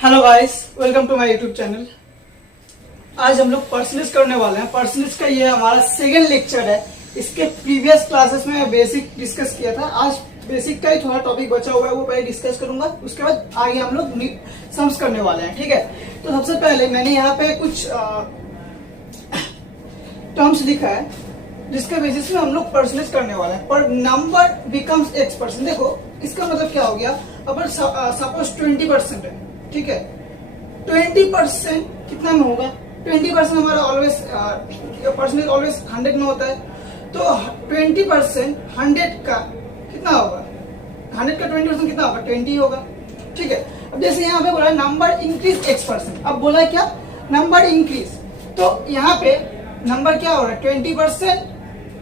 Hello guys, welcome to my YouTube channel. आज हम लोग पर्सनेज करने वाले हैं। पर्सनेज का ये हमारा सेकेंड लेक्चर है। इसके प्रीवियस क्लासेस में बेसिक डिस्कस किया था। आज बेसिक का ही थोड़ा टॉपिक बचा हुआ है, वो पहले डिस्कस करूंगा, उसके बाद आगे हम लोग सम्स करने वाले हैं। ठीक है, तो सबसे पहले मैंने यहाँ पे कुछ टर्म्स लिखा है जिसके बेसिस में हम लोग पर्सनेज करने वाले हैं। पर नंबर बिकम्स X%। देखो इसका मतलब क्या हो गया, अगर सपोज 20% है, ठीक है, 20% कितना में होगा? 20% हमारा ऑलवेज परसेंटेज ऑलवेज 100 में होता है, तो 20% 100 का कितना होगा? 100 का 20% कितना होगा? 20 होगा। ठीक है, अब जैसे यहाँ पे बोला है नंबर इंक्रीज X%। अब बोला है क्या? नंबर इंक्रीज, तो यहाँ पे नंबर क्या हो रहा है? 20%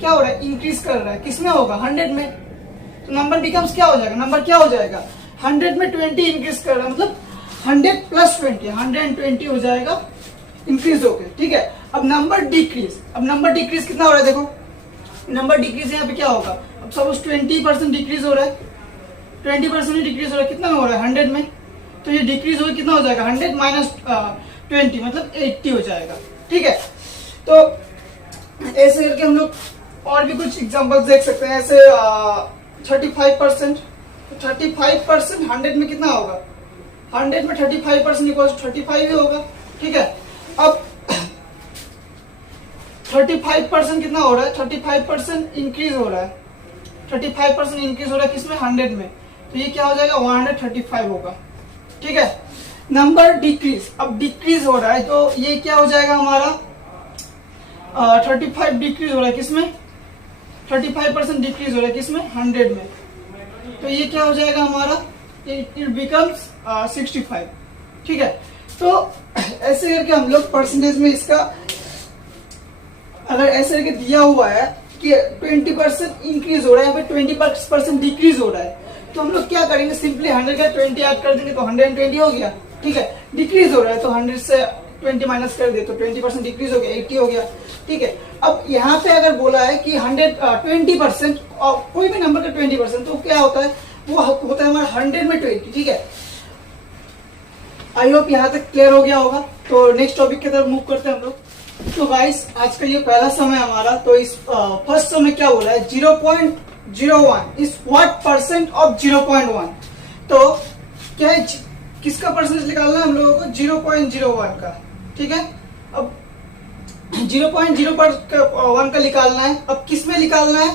क्या हो रहा है? इंक्रीज कर रहा है। किसमें होगा? 100 में। तो नंबर बिकम्स क्या हो जाएगा? नंबर क्या हो जाएगा? 100 में 20 इंक्रीज कर रहा है, मतलब 100 प्लस 20 120 हो जाएगा इंक्रीज होके। ठीक है, अब नंबर डिक्रीज। अब नंबर डिक्रीज कितना हो रहा है? देखो नंबर डिक्रीज यहाँ पे क्या होगा? अब सपोज 20% डिक्रीज हो रहा है, 20% ही डिक्रीज हो रहा है, कितना में हो रहा है? 100 में। तो ये डिक्रीज हो कितना हो जाएगा? 100 माइनस 20 मतलब 80 हो जाएगा। ठीक है, तो ऐसे करके हम लोग और भी कुछ एग्जांपल्स देख सकते हैं। ऐसे 35%, 35% 100 में कितना होगा? 100 में 35% इक्वल 35 ही होगा। ठीक है, अब 35% कितना हो रहा है? 35% इंक्रीज हो रहा है, 35% इंक्रीज हो रहा है किसमें? 100 में। तो ये क्या हो जाएगा? 135 होगा। ठीक है, नंबर डिक्रीज। अब डिक्रीज हो रहा है तो ये क्या हो जाएगा हमारा? 35 डिक्रीज हो रहा है किसमें? 35% डिक्रीज हो रहा है किसमें? 100 में। तो ये क्या हो जाएगा हमारा? It becomes 65। ठीक है, तो ऐसे करके हम लोग परसेंटेज में इसका, अगर ऐसे करके दिया हुआ है कि 20% इंक्रीज हो रहा है, या फिर 20% डिक्रीज हो रहा है, तो हम लोग क्या करेंगे? सिंपली 100 का 20 ऐड कर देंगे तो 120 हो गया। ठीक है, डिक्रीज हो रहा है तो 100 से 20 माइनस कर दे तो 20% डिक्रीज हो गया, 80 हो गया। ठीक है, अब यहाँ पे अगर बोला है कि 20% और कोई भी नंबर का 20%, तो क्या होता है? वो होता है हमारा 100 में 20। ठीक है, आई होप यहाँ तक क्लियर हो गया होगा। तो नेक्स्ट टॉपिक की तरफ मूव करते हैं हम लोग। तो गाइस आज का ये पहला समय हमारा, तो इस फर्स्ट समय क्या बोला है? 0.01 इज व्हाट परसेंट ऑफ 0.1। तो क्या है, किसका परसेंटेज निकालना है हम लोगों को? 0.01 का। ठीक है, अब 0.01 का निकालना है। अब किस में निकालना है?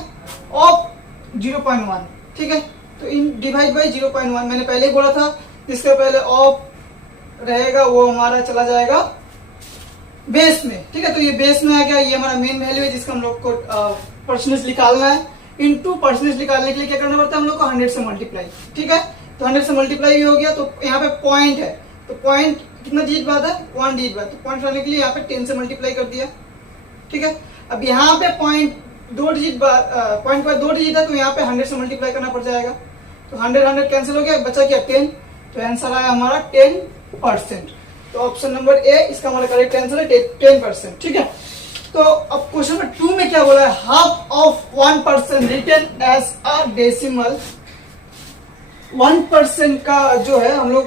ऑफ 0.1। ठीक है, तो इन डिवाइड बाई 0.1 मैंने पहले ही बोला था। जिसके पहले ऑफ रहेगा वो हमारा चला जाएगा बेस में। ठीक है, तो ये बेस में आ गया, ये हमारा मेन वैल्यू है जिसका हम लोग को परसेंटेज निकालना है। इनटू परसेंटेज निकालने के लिए क्या करना पड़ता है हम लोग को? 100 से मल्टीप्लाई। ठीक है, तो 100 से मल्टीप्लाई भी हो गया। तो यहाँ पे पॉइंट है, तो पॉइंट कितना डिजिट बाद है? 1 डिजिट बाद। तो पॉइंट लाने के लिए यहाँ पे 10 से मल्टीप्लाई कर दिया। ठीक है, अब यहाँ पे पॉइंट 2 डिजिट बाद, पॉइंट बाद 2 डिजिट है, तो यहाँ पे 100 से मल्टीप्लाई करना पड़ जाएगा। तो 100 कैंसिल हो गया, बचा क्या? 10। तो आंसर आया हमारा 10%। तो ऑप्शन नंबर ए इसका हमारा करेक्ट आंसर है 10%। ठीक है, तो अब क्वेश्चन नंबर 2 में क्या बोला है? Half of 1% written as a decimal. 1% का जो है हम लोग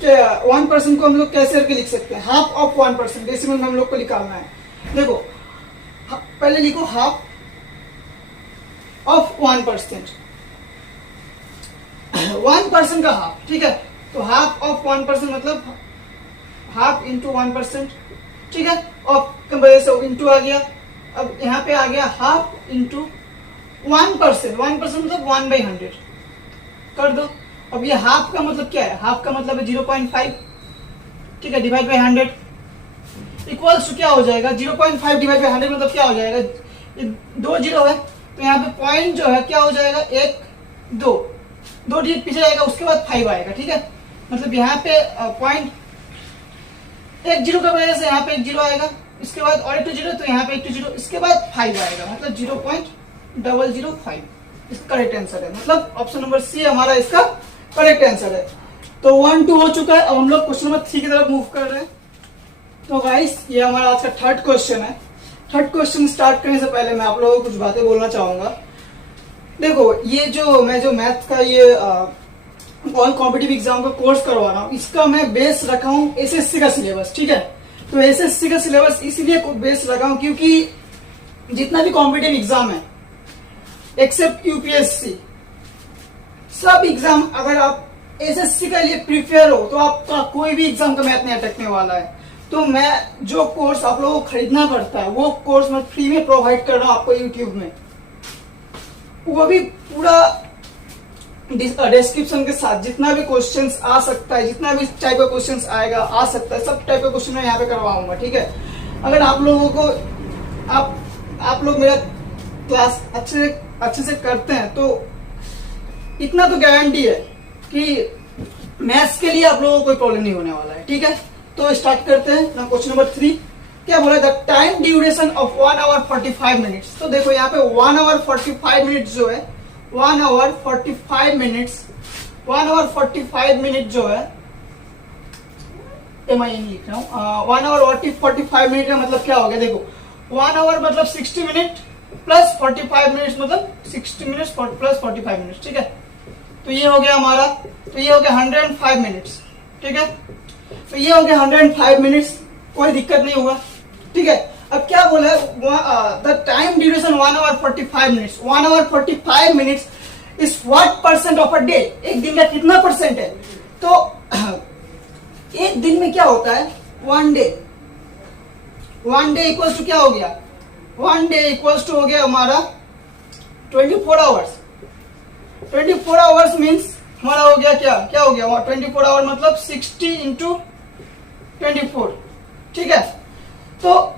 1% को हम लोग कैसे करके लिख सकते हैं? हाफ ऑफ 1% डेसिमल में हम लोग को निकालना है। देखो पहले लिखो हाफ ऑफ 1%, 1% का हाफ। ठीक है, तो हाफ ऑफ 1% मतलब हाफ इंटू 1%। ठीक है, ऑफ कंपेरिजन इंटू आ गया। अब यहाँ पे आ गया हाफ इंटू 1%, 1% मतलब 1/100 कर दो। अब ये हाफ का मतलब क्या है? हाफ का मतलब है 0.5। ठीक है, डिवाइड बाई 100 इक्वल्स टू क्या हो जाएगा? 0.5 डिवाइड बाई 100 मतलब क्या हो जाएगा? ये 2 जीरो है, तो यहाँ पे पॉइंट जो है क्या हो जाएगा? 1 2 डिजिट पीछे जाएगा, उसके बाद 5 आएगा। ठीक है, मतलब यहाँ पे पॉइंट 1 जीरो का वजह से यहाँ पे 1 जीरो आएगा, इसके बाद और 2 जीरो, तो यहाँ पे 2 जीरो, इसके बाद 5 आएगा, मतलब 0.005 इसका करेक्ट आंसर है। मतलब ऑप्शन नंबर सी हमारा इसका करेक्ट आंसर है। तो 1 2 हो चुका है। अब हम लोग क्वेश्चन नंबर 3 की तरफ मूव कर रहे हैं। तो गाइस ये हमारा आज का थर्ड क्वेश्चन है। थर्ड क्वेश्चन स्टार्ट करने से पहले मैं आप लोगों को कुछ बातें बोलना चाहूंगा। देखो ये जो मैं जो मैथ का ये ऑल कॉम्पिटिटिव एग्जाम का कोर्स करवा रहा हूँ, इसका मैं बेस रखा हूँ एसएससी का सिलेबस, ठीक है। तो एसएससी का सिलेबस इसीलिए बेस रखा हूँ क्योंकि जितना भी कॉम्पिटिटिव एग्जाम है एक्सेप्ट यूपीएससी, सब एग्जाम अगर आप एसएससी के लिए प्रिपेयर हो तो आपका कोई भी एग्जाम का मैथ नहीं अटकने वाला है। तो मैं जो कोर्स आप लोगों को खरीदना पड़ता है वो कोर्स मैं फ्री में प्रोवाइड कर रहा हूँ आपको यूट्यूब में, वो भी पूरा डिस्क्रिप्शन के साथ। जितना भी क्वेश्चंस आ सकता है, जितना भी टाइप का क्वेश्चंस आएगा आ सकता है, सब टाइप का क्वेश्चन मैं यहाँ पे करवाऊंगा, ठीक है। अगर आप लोगों को आप लोग मेरा क्लास अच्छे से करते हैं तो इतना तो गारंटी है कि मैथ्स के लिए आप लोगों को कोई प्रॉब्लम नहीं होने वाला है, ठीक है। तो स्टार्ट करते हैं ना। क्वेश्चन नंबर 3 क्या बोला, the time duration of 1 hour 45 minutes. तो देखो यहाँ पे 1 आवर 45 मिनट्स जो है, 1 आवर 45 मिनट्स, 1 आवर 45 मिनट जो है, मैं यही लिख रहा हूँ, 1 आवर 45 मिनट का मतलब क्या हो गया, देखो 1 आवर मतलब 60 मिनट प्लस 45 मिनट्स मतलब 60 मिनट्स प्लस 45 मिनट्स, ठीक है। तो ये हो गया हमारा, तो ये हो गया 105 मिनट्स, ठीक है। तो ये हो गया 105 मिनट्स, कोई दिक्कत नहीं होगा, ठीक है। अब क्या बोला है, the time duration 1 hour 45 minutes, 1 hour 45 minutes is what percent of a day, एक दिन का कितना परसेंट है। तो एक दिन में क्या होता है, 1 डे, 1 डे इक्वल्स टू क्या हो गया, 1 डे इक्वल्स टू हो गया हमारा 24 आवर्स। 24 आवर्स मीन्स हमारा हो गया क्या हो गया, 24 आवर मतलब 60 इंटू 24, ठीक है। तो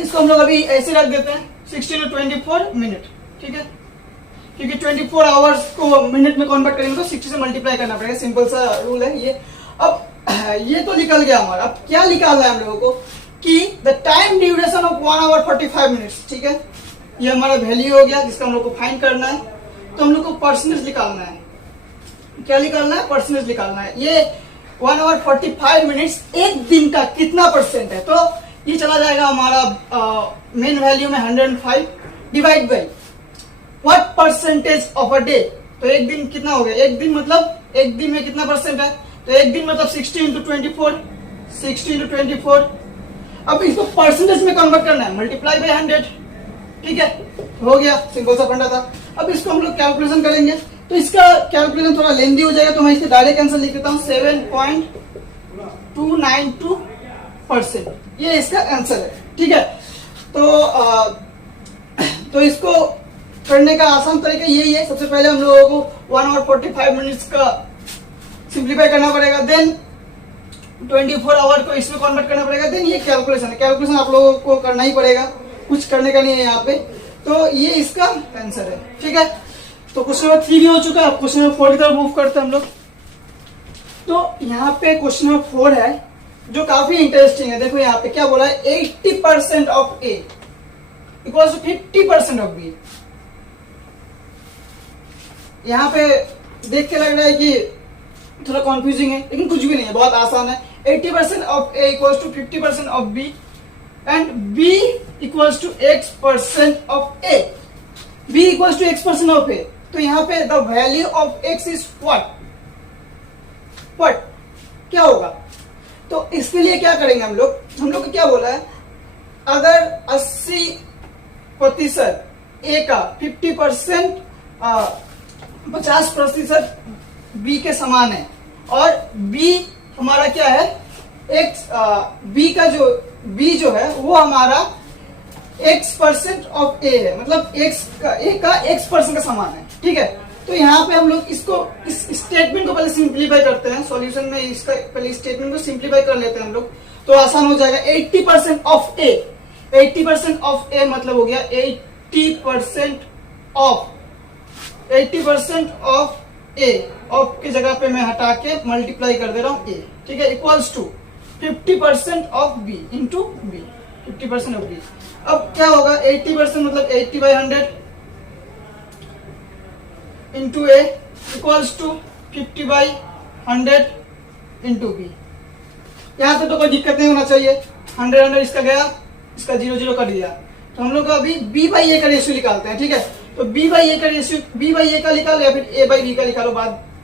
इसको हम लोग अभी ऐसे रख देते हैं 60 इंटू 24 मिनट, ठीक है, क्योंकि 24 आवर्स को मिनट में कन्वर्ट करेंगे तो 60 से मल्टीप्लाई करना पड़ेगा, सिंपल सा रूल है ये। अब ये तो निकल गया हमारा, अब क्या निकालना है हम लोगों को कि the time duration of 1 hour 45 minutes, ठीक है। ये हमारा वैल्यू हो गया जिसका हम लोग को फाइंड करना है। तो हम लोग को परसेंटेज निकालना है, क्या निकालना है, परसेंटेज निकालना है। ये 1 आवर 45 मिनट्स एक दिन का कितना परसेंट है, तो ये चला जाएगा हमारा मेन वैल्यू में 105 divide by what percentage of a day. तो एक दिन कितना हो गया, एक दिन मतलब एक दिन में कितना परसेंट है, तो एक दिन मतलब 60 इंटू 24, 60 इंटू 24। अब इसको परसेंटेज में कन्वर्ट करना है, मल्टीप्लाई बाई 100, ठीक है, हो गया, सिंपल सा फंडा था। अब इसको हम लोग कैलकुलेशन करेंगे, तो इसका कैलकुलेशन थोड़ा लेंदी हो जाएगा, तो मैं इसके डायरेक्ट आंसर लिख देता हूँ 7.292%, ये इसका आंसर है, ठीक है। तो इसको करने का आसान तरीका यही है, सबसे पहले हम लोगों को 1 आवर 45 मिनट्स का सिंप्लीफाई करना पड़ेगा, देन 24 आवर को इसमें कन्वर्ट करना पड़ेगा, देन ये कैलकुलेशन है। कैलकुलेशन आप लोगों को करना ही पड़ेगा, कुछ करने का नहीं है यहाँ पे। तो ये इसका आंसर है, ठीक है। तो क्वेश्चन नंबर 3 भी हो चुका है, अब क्वेश्चन नंबर 4 की तरफ मूव करते हैं हम लोग। तो यहाँ पे क्वेश्चन नंबर 4 है जो काफी इंटरेस्टिंग है। देखो यहाँ पे क्या बोला है, 80% of A equals to 50% of B. यहाँ पे देख के लग रहा है कि थोड़ा कंफ्यूजिंग है, लेकिन कुछ भी नहीं है, बहुत आसान है। 80% of A equals to 50% of B and b equals to x% of a, b equals to x% of a। तो यहाँ पे the value of x is what क्या होगा। तो इसके लिए क्या करेंगे हम लोग को क्या बोला है, अगर 80% a का 50% 50% b के समान है और b हमारा क्या है, b जो है वो हमारा x% ऑफ a है, मतलब a का x% का समान है, ठीक है। तो यहाँ पे हम लोग इसको इस स्टेटमेंट को पहले सिंप्लीफाई करते हैं, सॉल्यूशन में इसका पहले स्टेटमेंट को सिंप्लीफाई कर लेते हैं हम लोग, तो आसान हो जाएगा। 80% ऑफ a, 80% ऑफ a मतलब हो गया 80% ऑफ a, ऑफ की जगह पे मैं हटा के मल्टीप्लाई कर दे रहा हूँ a, ठीक है, equals to 50% of b into b, 50% of b। अब क्या होगा, 80% मतलब 80/100 into a equals to 50/100 into b। यहाँ पे तो कोई दिक्कत नहीं होना चाहिए, 100 इसका गया, इसका 0 कर दिया। तो हम लोग अभी b/a का रेशियो निकालते हैं, ठीक है। तो b/a का रेशियो, b/a का निकालो या फिर a/b का निकालो,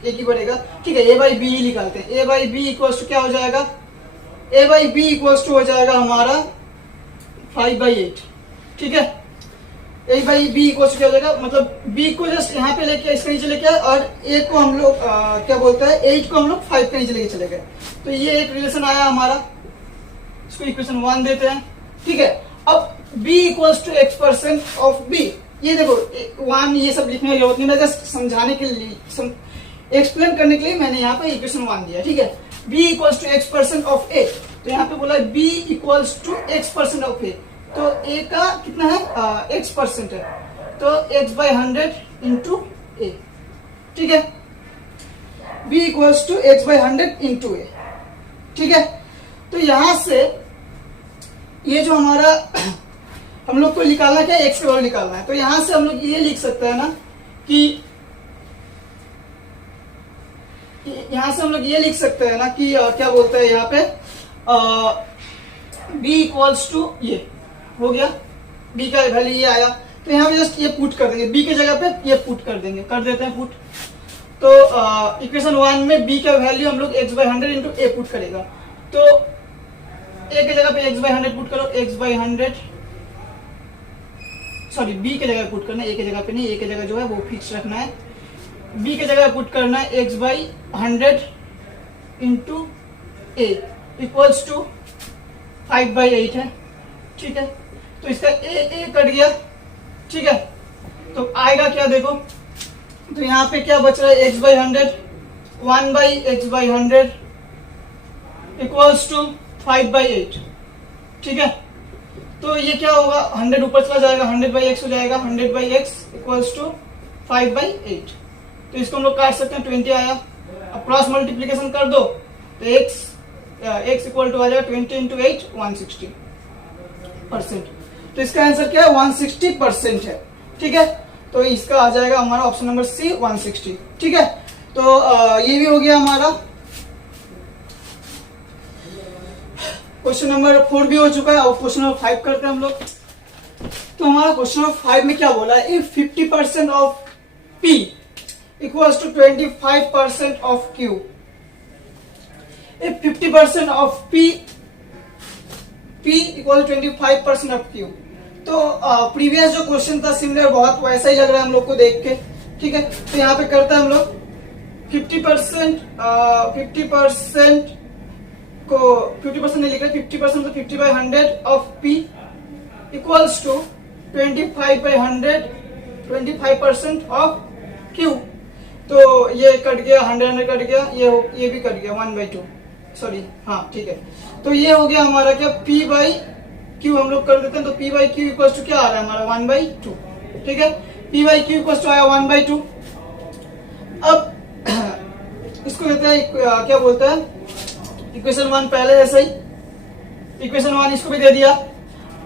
एक ही बढ़ेगा, ठीक है। ए बाई बी ही निकालते हैं। ए बाई बी इक्वल्स टू क्या हो जाएगा, ए बाई बी इक्वल्स टू हो जाएगा हमारा 5/8, ठीक है। ए बाई बी इक्वल्स टू क्या हो जाएगा, मतलब बी को जस्ट यहाँ पे लेके इसके नीचे लेके आए और ए को हम लोग क्या बोलते हैं 8 को हम लोग 5 के नीचे लेके चले गए। तो ये एक रिलेशन आया हमारा, इसको इक्वेशन 1 देते हैं, ठीक है। अब b equals to x% of b, ये देखो 1 ये सब लिखने की जरूरत नहीं, मैं जस्ट समझाने के लिए एक्सप्लेन करने के लिए मैंने यहाँ पे इक्वेशन 1 दिया, ठीक है। b equals to x% of a, तो यहाँ पे बोला b equals to x% of a, तो a का कितना है x% है, तो x/100 इंटू a, ठीक है। b equals to x/100 into a, ठीक है। तो यहां से ये जो हमारा हम लोग को निकालना क्या है, x का वैल्यू निकालना है, तो यहां से हम लोग ये लिख सकते हैं ना कि यहां से हम लोग ये लिख सकते हैं ना कि क्या बोलते हैं यहाँ पे b इक्वल्स टू ये हो गया, b का वैल्यू ये आया, तो यहाँ पे जस्ट ये पुट कर देंगे, b के जगह पे ये पुट कर देंगे, कर देते हैं पुट। तो इक्वेशन 1 में b का वैल्यू हम लोग x/100 इंटू a पुट करेगा, तो a के जगह पे x/100 पुट करो, x/100 सॉरी b के जगह पुट करना है, a के जगह पे नहीं, a के जगह जो है वो फिक्स रखना है, b के जगह पुट करना है x/100 into a equals to 5/8 है, ठीक है। तो इसका a कट गया, ठीक है। तो आएगा क्या देखो, तो यहाँ पे क्या बच रहा है x/100, 1/x/100 इक्वल्स टू 5/8, ठीक है। तो ये क्या होगा, 100 ऊपर चला जाएगा, 100/x हो जाएगा, 100/x इक्वल्स टू 5/8। तो इसको हम लोग काट सकते हैं, 20 आया। अब क्रॉस मल्टीप्लीकेशन कर दो तो x इक्वल टू आ जाएगा 20 इंटू 8 160%। तो इसका आंसर क्या है, 160% है, ठीक है। तो इसका आ जाएगा हमारा ऑप्शन नंबर सी 160, ठीक है। तो ये भी हो गया हमारा। क्वेश्चन नंबर 4 भी हो चुका है, और क्वेश्चन नंबर 5 करते हैं हम लोग। तो हमारा क्वेश्चन नंबर 5 में क्या बोला है, if 50% of P equals to 25% of Q, if 50% of P equal 25% of Q। तो प्रीवियस जो क्वेश्चन था सिमिलर, बहुत वैसा ही लग रहा है हम लोग को देख के, ठीक है। तो यहाँ पे करते हैं हम लोग 50% को 50% नहीं लिख रहे, 50% तो 50/100 of P equals to 25/100 25% of Q। तो ये कट गया, 100 कट गया, ये भी कट गया 1/2, सॉरी हाँ ठीक है। तो ये हो गया हमारा क्या, P/Q हम लोग कर देते हैं। तो P/Q इक्वल्स टू क्या आ रहा है हमारा 1/2, ठीक है। P/Q इक्वल्स टू आया 1/2। अब इसको कहते हैं क्या बोलते हैं, इक्वेशन 1 पहले जैसा ही, इक्वेशन 1 इसको भी दे दिया।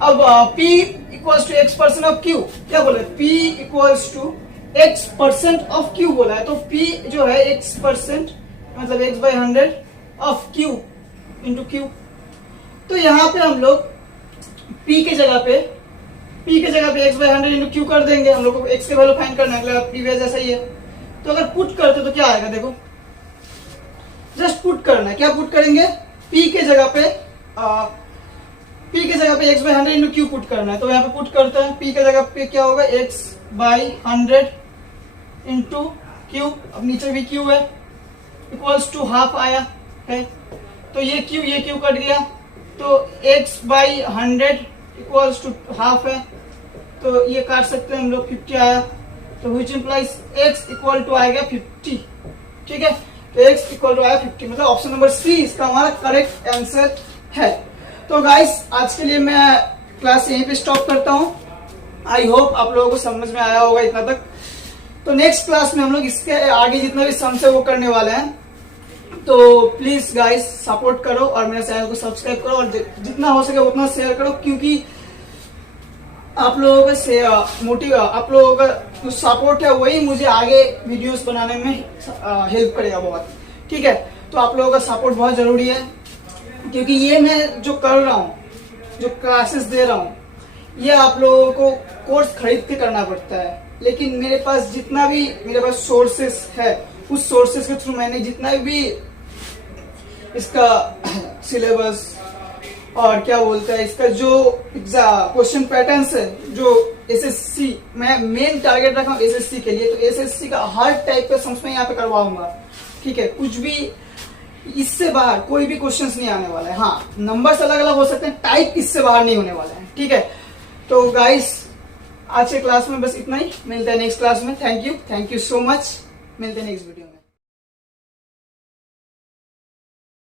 अब P equals to x% of Q, क्या बोला, P equals to x% of Q बोला है। तो P जो है x% मतलब x/100 of Q into Q। तो यहाँ पे हम लोग P के जगह पे x/100 इंटू Q कर देंगे, हम लोग को x के वैल्यू फाइंड करना है, प्रीवियस जैसा ही है। तो अगर पुट करते तो क्या आएगा, देखो जस्ट पुट करना है। क्या पुट करेंगे, P के जगह पे x/100 इंटू Q पुट करना है। तो यहाँ पे पुट करते हैं, P के जगह पे क्या होगा, x/100 इंटू Q, अब नीचे भी Q है, इक्वल्स टू हाफ आया है। तो ये Q कट गया, तो x/100 इक्वल्स टू हाफ है, तो ये काट सकते हैं हम लोग, 50 आया। तो which implies x equal to आएगा 50, ठीक है। तो x इक्वल टू आया 50, मतलब ऑप्शन नंबर सी इसका हमारा करेक्ट आंसर है। तो गाइस आज के लिए मैं क्लास यहीं पे स्टॉप करता हूँ। आई होप आप लोगों को समझ में आया होगा इतना तक। तो नेक्स्ट क्लास में हम लोग इसके आगे जितना भी सम है वो करने वाले हैं। तो प्लीज गाइस सपोर्ट करो और मेरे चैनल को सब्सक्राइब करो, और जितना हो सके उतना शेयर करो, क्योंकि आप लोगों का आप लोगों का जो सपोर्ट है वही मुझे आगे वीडियोस बनाने में हेल्प करेगा बहुत, ठीक है। तो आप लोगों का सपोर्ट बहुत जरूरी है, क्योंकि ये मैं जो कर रहा हूँ, जो क्लासेस दे रहा हूँ, ये आप लोगों को कोर्स खरीद के करना पड़ता है। लेकिन मेरे पास जितना भी मेरे पास सोर्सेस है उस सोर्सेस के थ्रू मैंने जितना भी इसका सिलेबस और क्या बोलते हैं इसका जो क्वेश्चन पैटर्न्स है, जो एसएससी मैं मेन टारगेट रखा हूँ एसएससी के लिए, तो एसएससी का हर टाइप का समझ में यहाँ पे करवाऊंगा। ठीक है, कुछ भी इससे बाहर कोई भी क्वेश्चंस नहीं आने वाला है। हाँ, नंबर्स अलग अलग हो सकते हैं, टाइप इससे बाहर नहीं होने वाला है। ठीक है, तो गाइस आज के क्लास में बस इतना ही, मिलते हैं नेक्स्ट क्लास में। थैंक यू सो मच, मिलते हैं नेक्स्ट वीडियो में।